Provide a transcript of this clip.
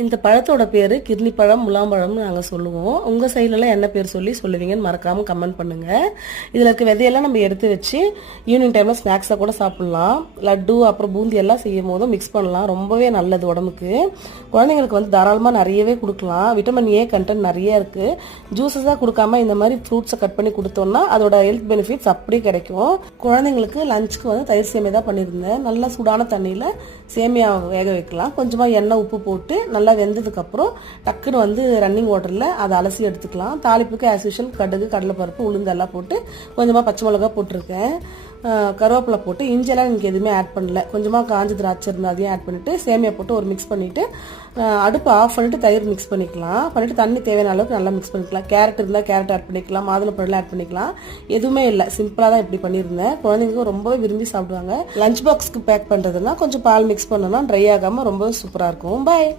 இந்த பழத்தோட பேர் கிர்னி பழம், முலாம்பழம்னு நாங்கள் சொல்லுவோம். உங்கள் சைட்லலாம் என்ன பேர் சொல்லுவீங்கன்னு மறக்காமல் கமெண்ட் பண்ணுங்கள். இதில் இருக்க விதையெல்லாம் நம்ம எடுத்து வச்சு ஈவினிங் டைமில் ஸ்நாக்ஸாக கூட சாப்பிட்லாம். லட்டு அப்புறம் பூந்தி எல்லாம் செய்யும் போதும் மிக்ஸ் பண்ணலாம். ரொம்பவே நல்லது உடம்புக்கு. குழந்தைங்களுக்கு வந்து தாராளமாக நிறையவே கொடுக்கலாம். விட்டமின் ஏ கண்டென்ட் நிறைய இருக்குது. ஜூஸஸாக கொடுக்காம இந்த மாதிரி ஃப்ரூட்ஸை கட் பண்ணி கொடுத்தோம்னா அதோட ஹெல்த் பெனிஃபிட்ஸ் அப்படியே கிடைக்கும். குழந்தைங்களுக்கு லஞ்சுக்கு வந்து தயிர் சேமியா தான் பண்ணியிருந்தேன். நல்லா சூடான தண்ணியில் சேமியா வேக வைக்கலாம். கொஞ்சமாக எண்ணெய் உப்பு போட்டு நல்லா வெந்ததுக்கப்புறம் டக்குன்னு வந்து ரன்னிங் வாட்டரில் அதை அலசி எடுத்துக்கலாம். தாளிப்புக்கு ஆஸ் யூஷுவல் கடுகு, கடலைப்பருப்பு, உளுந்தெல்லாம் போட்டு கொஞ்சமாக பச்சை மிளகா போட்டிருக்கேன். கருவேப்பிலை போட்டு இஞ்சியெல்லாம் எனக்கு எதுவுமே ஆட் பண்ணல. கொஞ்சமாக காஞ்ச திராட்சை இருந்தால் அதையும் ஆட் பண்ணிவிட்டு சேமியா போட்டு ஒரு மிக்ஸ் பண்ணிவிட்டு அடுப்பு ஆஃப் பண்ணிவிட்டு தயிர் மிக்ஸ் பண்ணிக்கலாம். பண்ணிவிட்டு தண்ணி தேவையான அளவுக்கு நல்லா மிக்ஸ் பண்ணிக்கலாம். கேரட் இருந்தால் கேரட் ஆட் பண்ணிக்கலாம். மாதுளப்பழம் ஆட் பண்ணிக்கலாம். எதுவுமே இல்லை, சிம்பிளாக தான் இப்படி பண்ணியிருந்தேன். குழந்தைங்க ரொம்பவே விரும்பி சாப்பிடுவாங்க. லஞ்ச் பாக்ஸ்க்கு பேக் பண்ணுறதுனா கொஞ்சம் பால் மிக்ஸ் பண்ணோன்னா ட்ரை ஆகாமல் ரொம்ப சூப்பராக இருக்கும். பாய்.